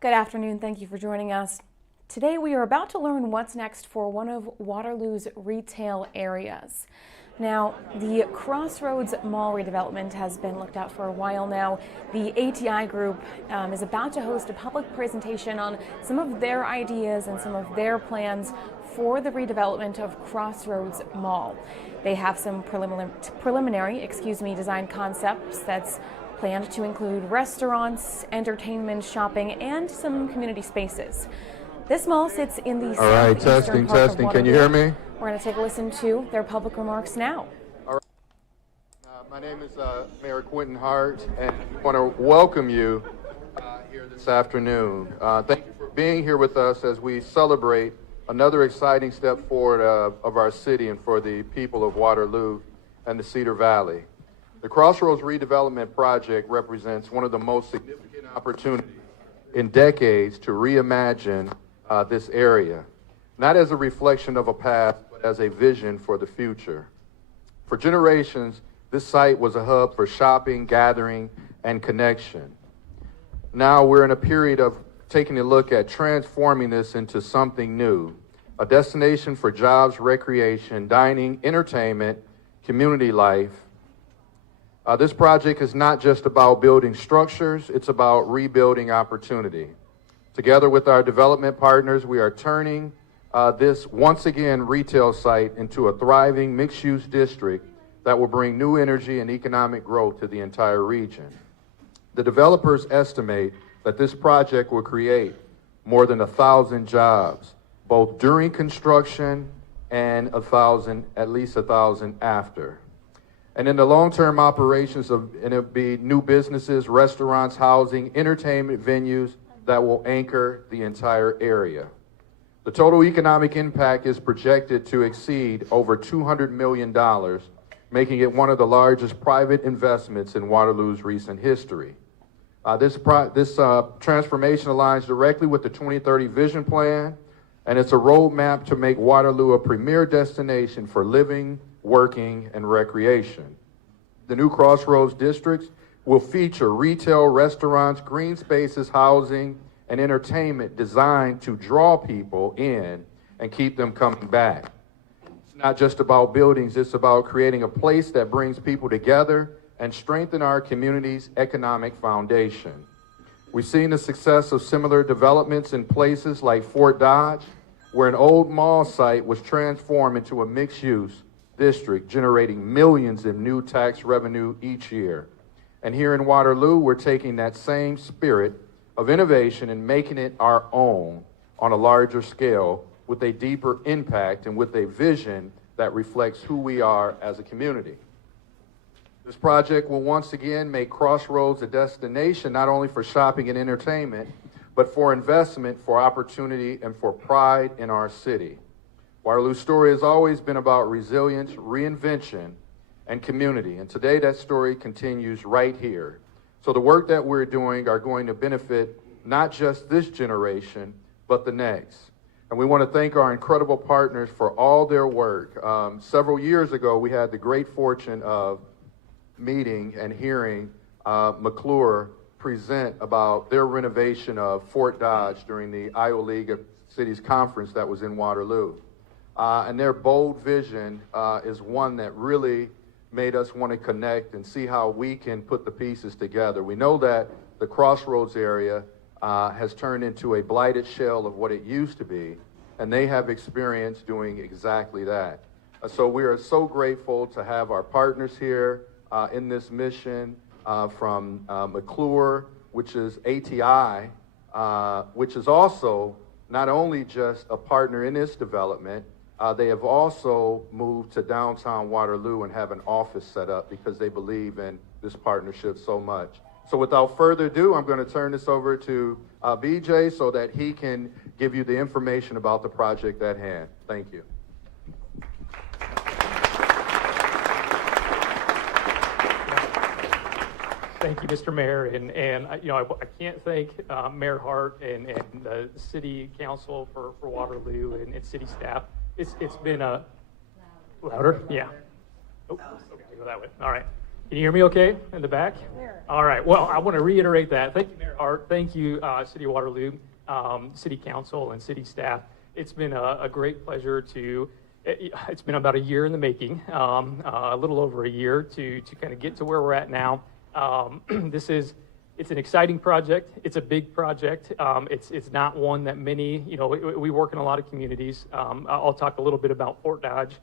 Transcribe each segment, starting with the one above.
Good afternoon. Thank you for joining us. Today we are about to learn what's next for one of Waterloo's retail areas. Now, the Crossroads Mall redevelopment has been looked at for a while now. The ATI Group is about to host a public presentation on some of their ideas and some of their plans for the redevelopment of Crossroads Mall. They have some preliminary design concepts that's planned to include restaurants, entertainment, shopping, and some community spaces. This mall sits in the southeastern part of Waterloo. Can you hear me? We're going to take a listen to their public remarks now. All right. My name is Mayor Quentin Hart, and I want to welcome you here this afternoon. Thank you for being here with us as we celebrate another exciting step forward of our city and for the people of Waterloo and the Cedar Valley. The Crossroads redevelopment project represents one of the most significant opportunities in decades to reimagine this area, not as a reflection of a past, but as a vision for the future. For generations, this site was a hub for shopping, gathering, and connection. Now we're in a period of taking a look at transforming this into something new, a destination for jobs, recreation, dining, entertainment, community life. This project is not just about building structures, it's about rebuilding opportunity. Together with our development partners, we are turning this once again retail site into a thriving mixed-use district that will bring new energy and economic growth to the entire region. The developers estimate that this project will create more than 1,000 jobs, both during construction and at least 1,000 after. And in the long-term operations and it'll be new businesses, restaurants, housing, entertainment venues that will anchor the entire area. The total economic impact is projected to exceed over $200 million, making it one of the largest private investments in Waterloo's recent history. This transformation aligns directly with the 2030 Vision Plan, and it's a roadmap to make Waterloo a premier destination for living, working, and recreation. The new Crossroads districts will feature retail, restaurants, green spaces, housing, and entertainment designed to draw people in and keep them coming back. It's not just about buildings, it's about creating a place that brings people together and strengthen our community's economic foundation. We've seen the success of similar developments in places like Fort Dodge, where an old mall site was transformed into a mixed-use district, generating millions in new tax revenue each year. And here in Waterloo, we're taking that same spirit of innovation and making it our own on a larger scale with a deeper impact and with a vision that reflects who we are as a community. This project will once again make Crossroads a destination not only for shopping and entertainment, but for investment, for opportunity, and for pride in our city. Waterloo's story has always been about resilience, reinvention, and community, and today that story continues right here. So the work that we're doing are going to benefit not just this generation, but the next. And we want to thank our incredible partners for all their work. Several years ago, we had the great fortune of meeting and hearing McClure present about their renovation of Fort Dodge during the Iowa League of Cities Conference that was in Waterloo. And their bold vision is one that really made us want to connect and see how we can put the pieces together. We know that the Crossroads area has turned into a blighted shell of what it used to be, and they have experience doing exactly that. So we are so grateful to have our partners here in this mission from McClure, which is ATI, which is also not only just a partner in this development, they have also moved to downtown Waterloo and have an office set up because they believe in this partnership so much. So without further ado, I'm going to turn this over to BJ so that he can give you the information about the project at hand. Thank you. Thank you, Mr. Mayor, and I can't thank Mayor Hart and the City Council for Waterloo and city staff. It's been a louder, yeah. Oh, okay, go that way. All right. Can you hear me okay in the back? All right. Well, I want to reiterate that. Thank you, Mayor Hart. Thank you, City of Waterloo, City Council, and City staff. It's been a great pleasure it's been about a year in the making, a little over a year to kind of get to where we're at now. It's an exciting project. It's a big project. It's not one that many, we work in a lot of communities. I'll talk a little bit about Fort Dodge.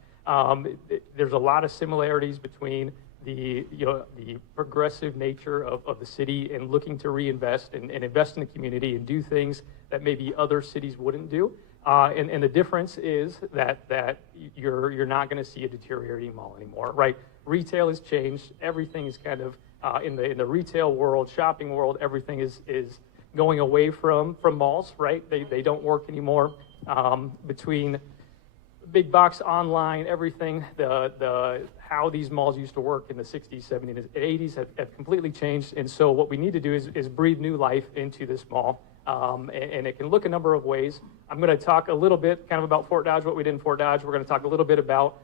There's a lot of similarities between the progressive nature of the city and looking to reinvest and invest in the community and do things that maybe other cities wouldn't do. And the difference is that you're not going to see a deteriorating mall anymore, right? Retail has changed. Everything is kind of in the retail world, shopping world. Everything is going away from malls, right? They don't work anymore. Between big box, online, everything, how these malls used to work in the 60s, 70s, and 80s have completely changed. And so what we need to do is breathe new life into this mall. And it can look a number of ways. I'm going to talk a little bit kind of about Fort Dodge, what we did in Fort Dodge. We're going to talk a little bit about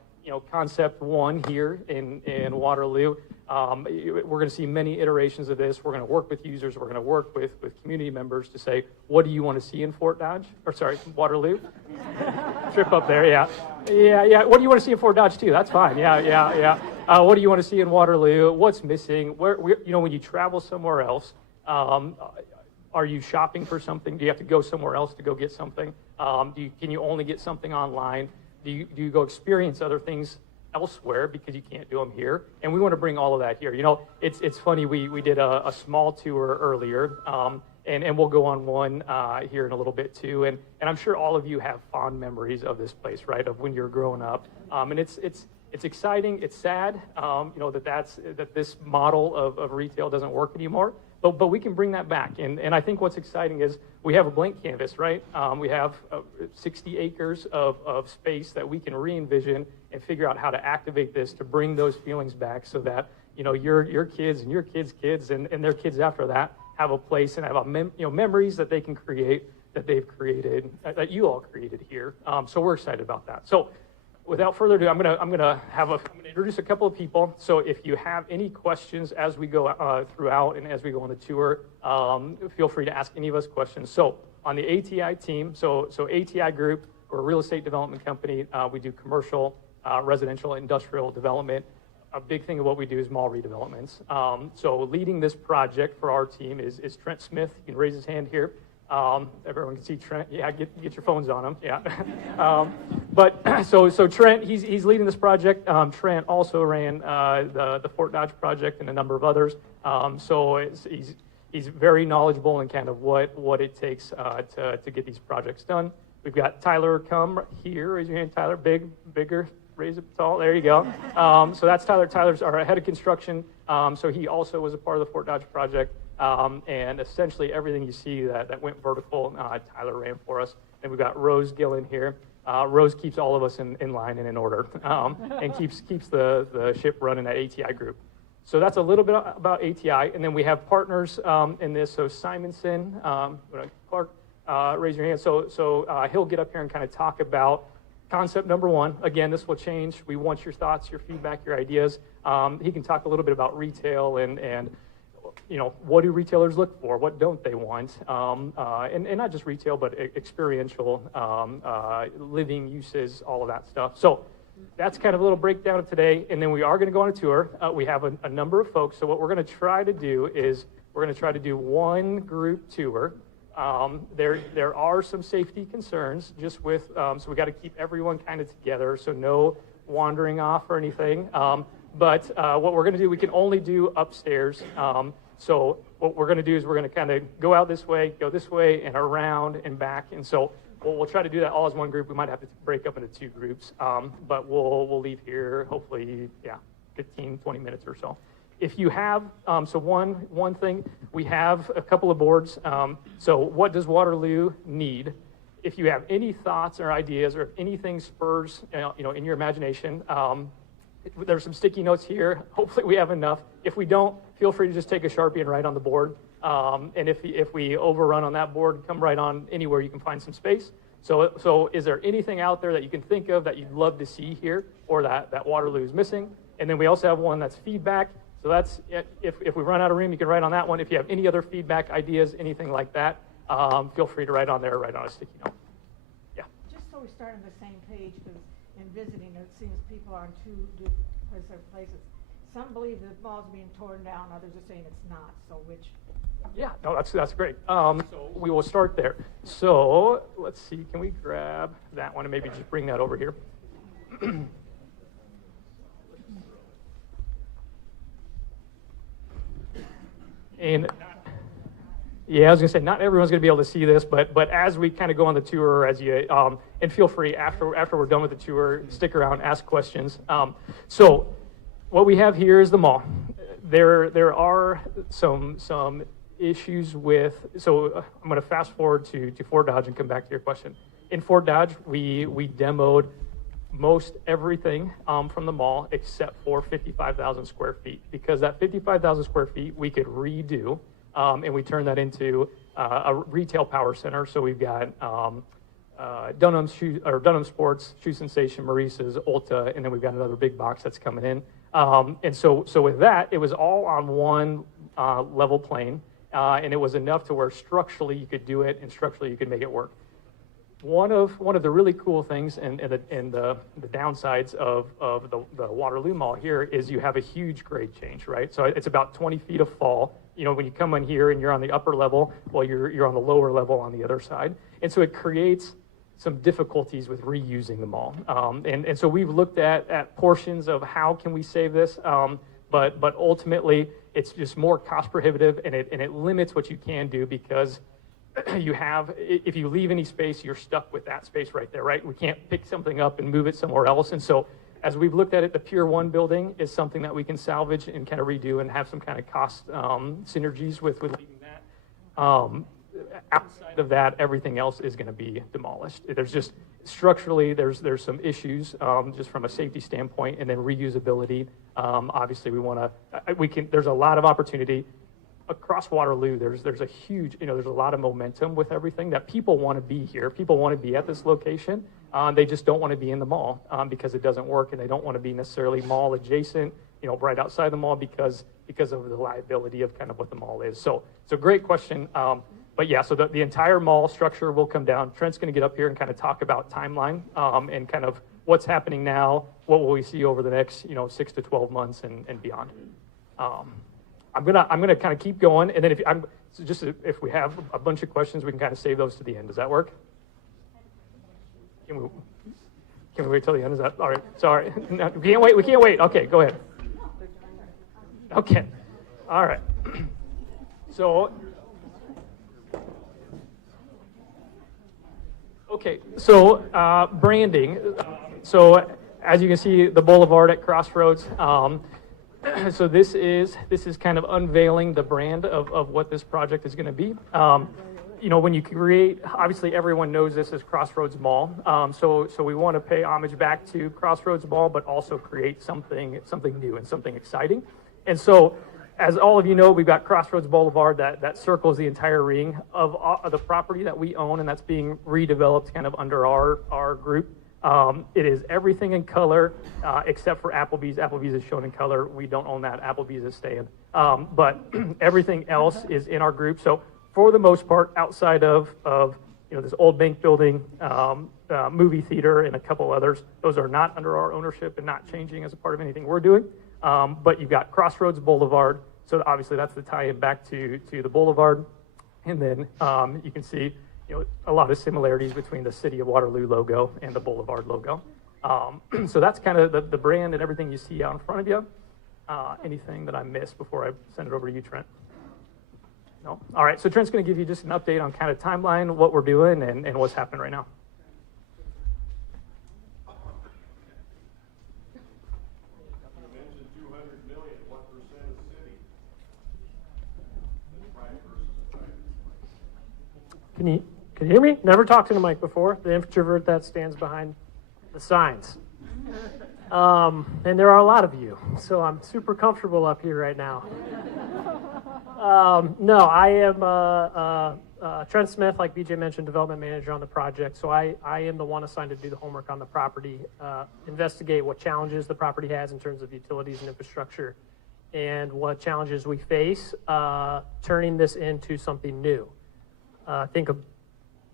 concept one here in Waterloo. We're going to see many iterations of this. We're going to work with users. We're going to work with community members to say, what do you want to see in Waterloo? Trip up there, yeah. What do you want to see in Fort Dodge too? That's fine. Yeah. What do you want to see in Waterloo? What's missing? When you travel somewhere else, are you shopping for something? Do you have to go somewhere else to go get something? Can you only get something online? Do you go experience other things elsewhere because you can't do them here? And we want to bring all of that here. It's funny, we did a small tour earlier, and we'll go on one here in a little bit too. And I'm sure all of you have fond memories of this place, right? Of when you're growing up. And it's exciting. It's sad, that this model of retail doesn't work anymore. But we can bring that back. And I think what's exciting is we have a blank canvas, right? We have 60 acres of space that we can re-envision and figure out how to activate this to bring those feelings back so that, your kids and your kids' kids and their kids after that have a place and have memories that they can create, that they've created, that you all created here. So we're excited about that. So without further ado, I'm gonna introduce a couple of people. So if you have any questions as we go throughout and as we go on the tour, feel free to ask any of us questions. So on the ATI team, so ATI Group, we're a real estate development company. We do commercial, residential, industrial development. A big thing of what we do is mall redevelopments. So leading this project for our team is Trent Smith. You can raise his hand here. Everyone can see Trent. Yeah, get your phones on him. Yeah. So Trent, he's leading this project. Trent also ran the Fort Dodge project and a number of others. So he's very knowledgeable in kind of what it takes to get these projects done. We've got Tyler come here. Raise your hand, Tyler. Bigger. Raise it tall. There you go. So that's Tyler. Tyler's our head of construction. So he also was a part of the Fort Dodge project. And essentially everything you see that went vertical, Tyler ran for us. And we've got Rose Gillen here. Rose keeps all of us in line and in order, and keeps the ship running at ATI Group. So that's a little bit about ATI. And then we have partners in this. So Simonson, Clark, raise your hand. So he'll get up here and kind of talk about concept number one. Again, this will change. We want your thoughts, your feedback, your ideas. He can talk a little bit about retail and what do retailers look for? What don't they want? And not just retail, but experiential, living uses, all of that stuff. So that's kind of a little breakdown of today. And then we are going to go on a tour. We have a number of folks. So what we're going to try to do is we're going to try to do one group tour. There are some safety concerns just with, so we got to keep everyone kind of together. So no wandering off or anything. But what we're going to do, we can only do upstairs. So what we're going to do is we're going to kind of go out this way, go this way, and around and back. And so we'll try to do that all as one group. We might have to break up into two groups, but we'll leave here hopefully, 15, 20 minutes or so. If you have, so one thing, we have a couple of boards. So what does Waterloo need? If you have any thoughts or ideas, or if anything spurs, in your imagination, there's some sticky notes here. Hopefully we have enough. If we don't, feel free to just take a Sharpie and write on the board. And if we overrun on that board, come right on anywhere you can find some space. So is there anything out there that you can think of that you'd love to see here or that Waterloo is missing? And then we also have one that's feedback. So that's, if we run out of room, you can write on that one. If you have any other feedback, ideas, anything like that, feel free to write on there, write on a sticky note. Yeah. Just so we start on the same page, because in visiting, it seems people are in two different places. Some believe the mall's being torn down, others are saying it's not, so which? Yeah, no, that's great. So we will start there. So let's see, can we grab that one and maybe just bring that over here? And yeah, I was gonna say not everyone's gonna be able to see this, but as we kind of go on the tour, as you and feel free after we're done with the tour, stick around, ask questions. So what we have here is the mall. There are some issues with. So I'm gonna fast forward to Fort Dodge and come back to your question. In Fort Dodge, we demoed most everything from the mall except for 55,000 square feet, because that 55,000 square feet we could redo, and we turned that into a retail power center. So we've got Dunham Sports, Shoe Sensation, Maurice's, Ulta, and then we've got another big box that's coming in. And so with that, it was all on one level plane, and it was enough to where structurally you could do it, and structurally you could make it work. One of the really cool things and the downsides of the Waterloo Mall here is you have a huge grade change, right? So it's about 20 feet of fall. You know, when you come in here and you're on the upper level, well, you're on the lower level on the other side. And so it creates some difficulties with reusing the mall. And so we've looked at portions of how can we save this, but ultimately it's just more cost prohibitive, and it limits what you can do, because you have, if you leave any space, you're stuck with that space right there, right? We can't pick something up and move it somewhere else. And so as we've looked at it, the Pier 1 building is something that we can salvage and kind of redo and have some kind of cost synergies with leaving that. Outside of that, everything else is going to be demolished. There's just structurally, there's some issues just from a safety standpoint, and then reusability. Obviously, there's a lot of opportunity. Across Waterloo, there's a huge, there's a lot of momentum with everything, that people want to be here. People want to be at this location. They just don't want to be in the mall because it doesn't work, and they don't want to be necessarily mall adjacent, right outside the mall because of the liability of kind of what the mall is. So it's a great question. But yeah, so the entire mall structure will come down. Trent's going to get up here and kind of talk about timeline and kind of what's happening now, what will we see over the next 6 to 12 months and beyond. I'm gonna kind of keep going, and then if we have a bunch of questions, we can kind of save those to the end. Does that work? Can we wait till the end? Is that all right? Sorry, no, we can't wait. Okay, go ahead. Okay, all right. So, branding. So as you can see, the boulevard at Crossroads. So this is kind of unveiling the brand of what this project is going to be. When you create, obviously everyone knows this as Crossroads Mall. So we want to pay homage back to Crossroads Mall, but also create something new and something exciting. And so, as all of you know, we've got Crossroads Boulevard that circles the entire ring of the property that we own, and that's being redeveloped kind of under our group. It is everything in color except for Applebee's. Applebee's is shown in color. We don't own that. Applebee's is staying. But everything else is in our group. So for the most part, outside of this old bank building, movie theater, and a couple others, those are not under our ownership and not changing as a part of anything we're doing. But you've got Crossroads Boulevard. So obviously that's the tie-in back to the Boulevard. And then you can see a lot of similarities between the City of Waterloo logo and the Boulevard logo. So that's kind of the brand and everything you see out in front of you. Anything that I missed before I send it over to you, Trent? No? All right, so Trent's going to give you just an update on kind of timeline, what we're doing, and what's happening right now. You mentioned 200 million. What percent of the city? That's private versus private. Can you hear me? Never talked in a mic before. The introvert that stands behind the signs. And there are a lot of you, so I'm super comfortable up here right now. No, I am Trent Smith, like BJ mentioned, development manager on the project. So I am the one assigned to do the homework on the property, investigate what challenges the property has in terms of utilities and infrastructure, and what challenges we face turning this into something new. I think a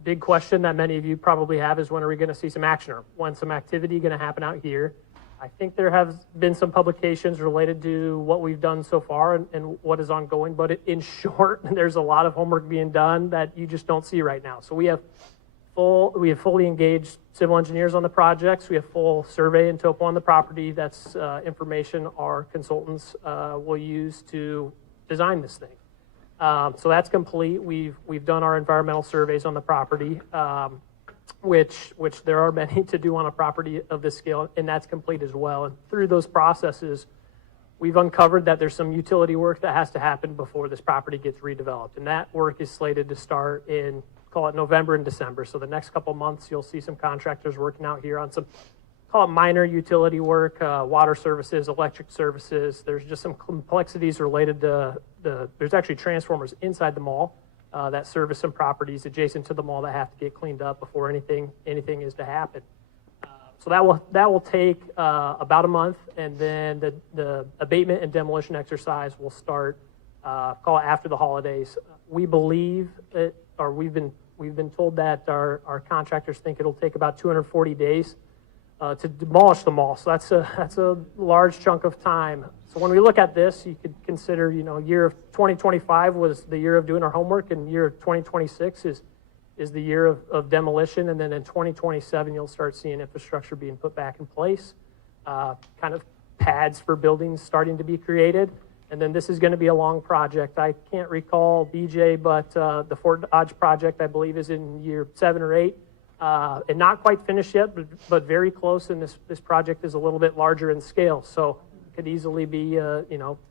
big question that many of you probably have is when are we going to see some action, or when some activity going to happen out here? I think there have been some publications related to what we've done so far and what is ongoing, but in short, there's a lot of homework being done that you just don't see right now. So we have fully engaged civil engineers on the projects. We have full survey and topo on the property. That's information our consultants will use to design this thing. So that's complete. We've done our environmental surveys on the property, which there are many to do on a property of this scale, and that's complete as well. And through those processes, we've uncovered that there's some utility work that has to happen before this property gets redeveloped, and that work is slated to start in, call it November and December. So the next couple months, you'll see some contractors working out here on some, call it minor utility work, water services, electric services. There's just some complexities related to there's actually transformers inside the mall that service some properties adjacent to the mall that have to get cleaned up before anything is to happen. So that will take about a month, and then the abatement and demolition exercise will start, call it after the holidays. We believe that, or we've been told that our contractors think it'll take about 240 days to demolish the mall. So that's a large chunk of time. So when we look at this, you could consider, year of 2025 was the year of doing our homework, and year of 2026 is the year of demolition, and then in 2027 you'll start seeing infrastructure being put back in place, kind of pads for buildings starting to be created, and then this is going to be a long project. I can't recall, BJ, but the Fort Dodge project I believe is in year 7 or 8. And not quite finished yet, but very close. And this project is a little bit larger in scale, so it could easily be a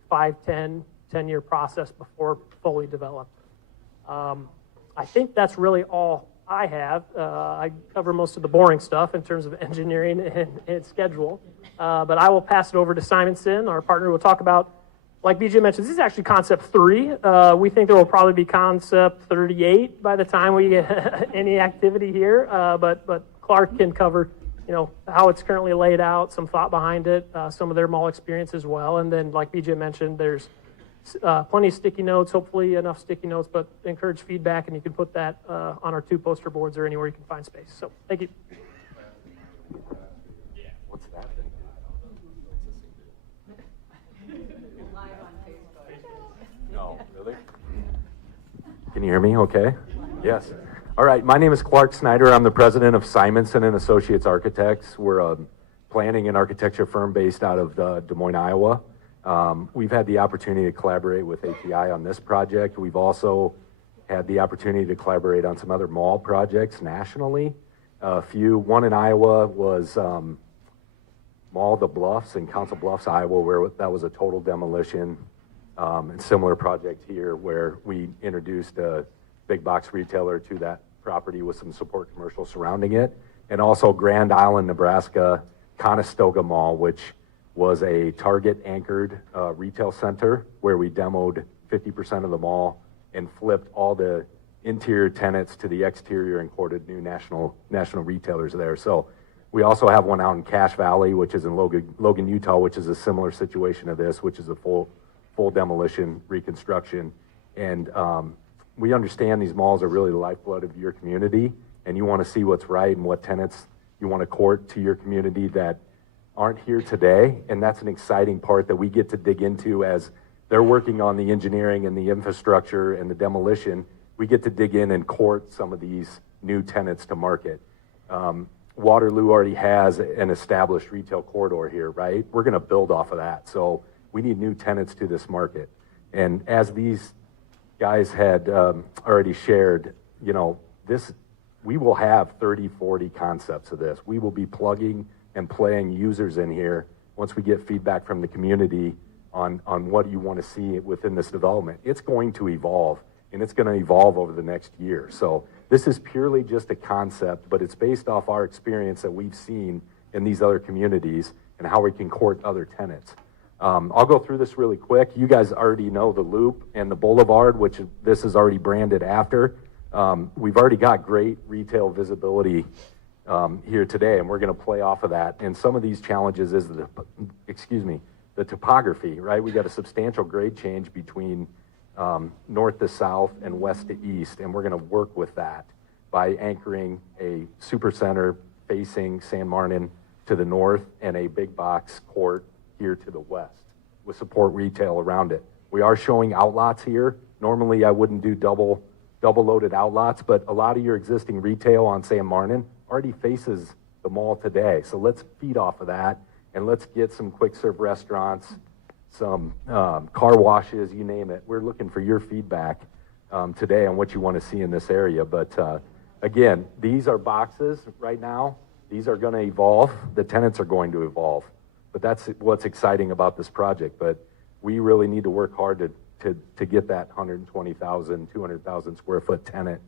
5, 10-year process before fully developed. I think that's really all I have. I cover most of the boring stuff in terms of engineering and schedule, but I will pass it over to Simonson, our partner, who will talk about, like BJ mentioned, this is actually concept 3. We think there will probably be concept 38 by the time we get any activity here. But Clark can cover, how it's currently laid out, some thought behind it, some of their mall experience as well. And then, like BJ mentioned, there's plenty of sticky notes, hopefully enough sticky notes, but encourage feedback, and you can put that on our 2 poster boards or anywhere you can find space. So thank you. What's that thing? No, really? Can you hear me okay? Yes. All right, my name is Clark Snyder. I'm the president of Simonson and Associates Architects. We're a planning and architecture firm based out of Des Moines, Iowa. We've had the opportunity to collaborate with ATI on this project. We've also had the opportunity to collaborate on some other mall projects nationally. One in Iowa was Mall of the Bluffs in Council Bluffs, Iowa, where that was a total demolition. And similar project here where we introduced a big box retailer to that property with some support commercial surrounding it. And also Grand Island, Nebraska, Conestoga Mall, which was a Target anchored retail center where we demoed 50% of the mall and flipped all the interior tenants to the exterior and courted new national retailers there. So we also have one out in Cache Valley, which is in Logan, Utah, which is a similar situation to this, which is a full demolition, reconstruction. And we understand these malls are really the lifeblood of your community, and you want to see what's right and what tenants you want to court to your community that aren't here today. And that's an exciting part that we get to dig into as they're working on the engineering and the infrastructure and the demolition. We get to dig in and court some of these new tenants to market. Waterloo already has an established retail corridor here, right? We're going to build off of that. So we need new tenants to this market. And as these guys had already shared, we will have 30, 40 concepts of this. We will be plugging and playing users in here once we get feedback from the community on what you want to see within this development. It's going to evolve, and it's going to evolve over the next year. So this is purely just a concept, but it's based off our experience that we've seen in these other communities and how we can court other tenants. I'll go through this really quick. You guys already know the Loop and the Boulevard, which this is already branded after. We've already got great retail visibility here today, and we're going to play off of that. And some of these challenges is the the topography, right? We got a substantial grade change between north to south and west to east, and we're going to work with that by anchoring a super center facing San Martin to the north and a big box court here to the west with support retail around it. We are showing outlots here. Normally I wouldn't do double loaded outlots, but a lot of your existing retail on San Martin already faces the mall today. So let's feed off of that and let's get some quick serve restaurants, some car washes, you name it. We're looking for your feedback today on what you want to see in this area. But again, these are boxes right now. These are going to evolve. The tenants are going to evolve. But that's what's exciting about this project. But we really need to work hard to get that 120,000, 200,000 square foot tenant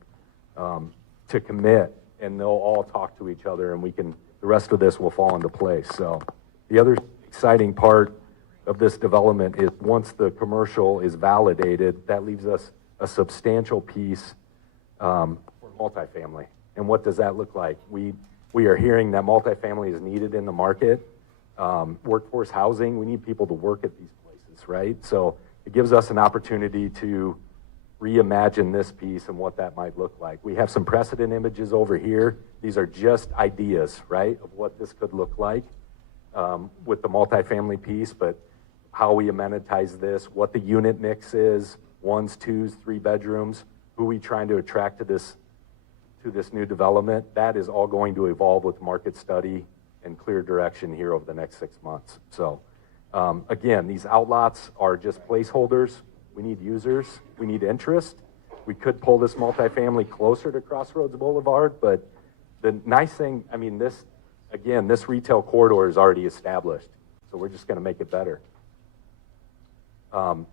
to commit, and they'll all talk to each other, and the rest of this will fall into place. So the other exciting part of this development is once the commercial is validated, that leaves us a substantial piece for multifamily. And what does that look like? We are hearing that multifamily is needed in the market. Workforce housing, we need people to work at these places, right? So it gives us an opportunity to reimagine this piece and what that might look like. We have some precedent images over here. These are just ideas, right, of what this could look like with the multifamily piece, but how we amenitize this, what the unit mix is, 1s, 2s, 3 bedrooms, who we trying to attract to this new development. That is all going to evolve with market study and clear direction here over the next 6 months. So again, these outlots are just placeholders. We need users. We need interest. We could pull this multifamily closer to Crossroads Boulevard, but the nice thing, I mean, this retail corridor is already established, so we're just going to make it better.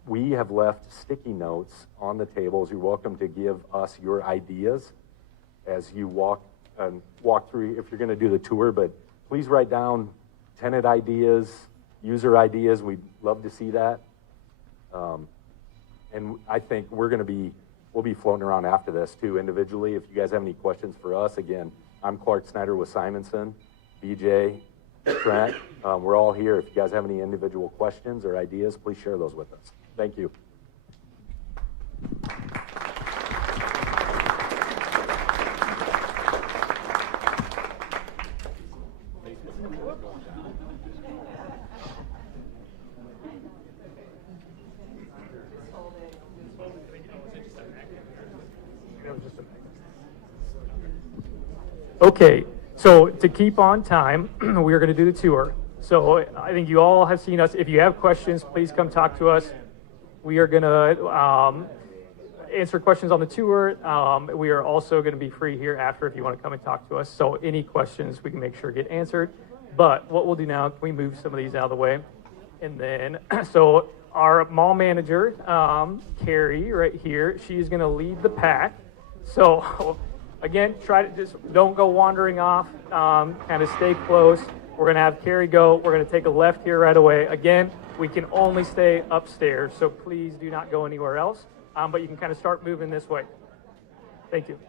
We have left sticky notes on the tables. You're welcome to give us your ideas as you walk through, if you're going to do the tour, but please write down tenant ideas, user ideas. We'd love to see that. And I think we'll be floating around after this too individually. If you guys have any questions for us, again, I'm Clark Snyder with Simonson, BJ, Trent. We're all here. If you guys have any individual questions or ideas, please share those with us. Thank you. Okay, so to keep on time, we are going to do the tour. So I think you all have seen us. If you have questions, please come talk to us. We are going to answer questions on the tour. We are also going to be free here after if you want to come and talk to us. So any questions we can make sure get answered. But what we'll do now, can we move some of these out of the way? And then, so our mall manager, Carrie, right here, she's going to lead the pack. So again, try to just don't go wandering off, kind of stay close. We're going to have Carrie go. We're going to take a left here right away. Again, we can only stay upstairs, so please do not go anywhere else. But you can kind of start moving this way. Thank you.